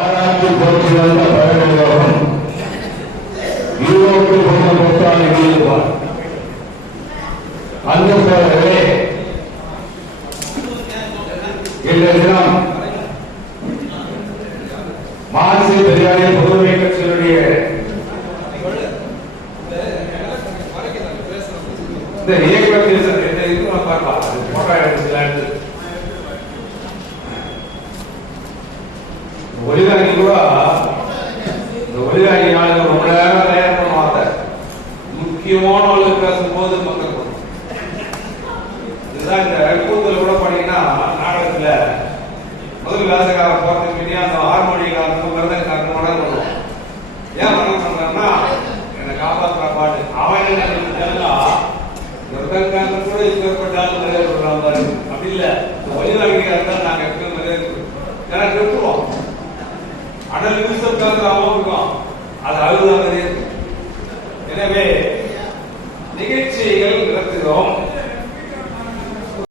ஆராய்ச்சி போட்டி வந்த பயணிகளும் ஈரோட்டு போன்ற போராளிகளில் அந்த போலவே இந்த தினம் மார்க்சிஸ்ட் பெரியாரிய பொதுவுரிமை கட்சியினுடைய இந்த இயக்கத்தில் ஒளிதாங்கி கூட இந்த ஒளிதாங்கி நாளுக்கு ரொம்ப நேரம் தயார் பண்ணுவாங்க. முக்கியமான பேசும்போது மக்கள் இதுதான் இந்த கூத்துல கூட பண்ணீங்கன்னா நாடகத்துல முதல் வேசக்காரன் போறதுக்கு முன்னே அந்த ஹார்மோனியக்காரனுக்கு மிருதங்காரனுக்கு மனம் பண்ணுவோம். ஏன் மனம் பண்றேன்னா என்னை காப்பாற்றுற பாட்டு அவன் என்ன மிருதங்காரன் கூட இப்பேற்பட்டாலும் நிறைய சொல்றாங்க பாரு. அப்படி இல்லை, இந்த ஒளிதாங்கிக்காரன் தான் நாங்க எப்பவும் நிறைய எனக்கு விட்டுருவோம். அடல் நிமிஷத்துக்காக இருக்கும், அது அழுதாக இருக்கு. எனவே நிகழ்ச்சிகள் நடத்துகிறோம்.